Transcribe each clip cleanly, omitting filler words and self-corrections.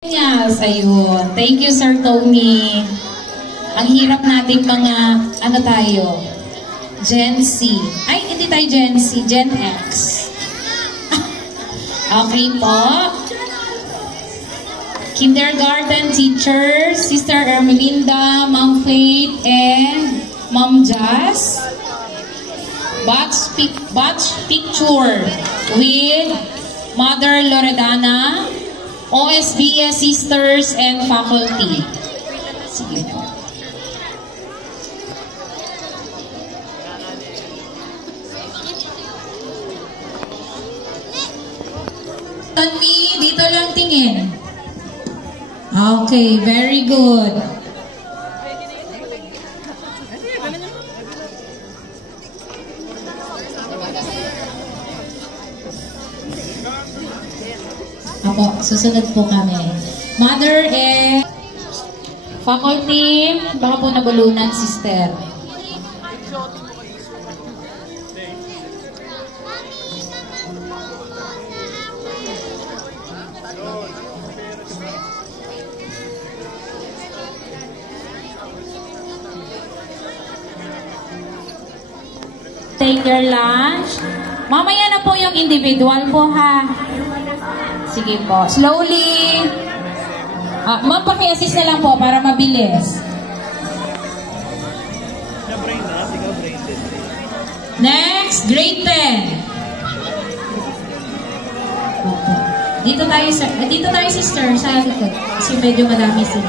Yes, ayun. Thank you, Sir Tony. Ang hirap nating mga, ano tayo? Gen Z. Ay, hindi tayo Gen Z, Gen X. Okay po. Kindergarten teachers, Sister Ermelinda, Ma'am Faith, and Ma'am Jazz. Batch picture with Mother Loredana, OSBS sisters and faculty. Sige po. Tony, dito lang tingin. Okay, very good. Apo, susunod po kami. Mother and faculty, baka po nabulunan, sister. Take your lunch. Mamaya na po yung individual po, ha? Sige po. Slowly. Ma'am, paki-assist na lang po para mabilis. Next, grade 10. Dito tayo, sister, sa likod. Kasi medyo madami sila.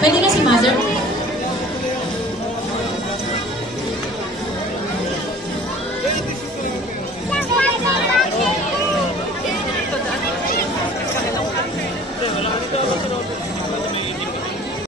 Pwede na si Mother?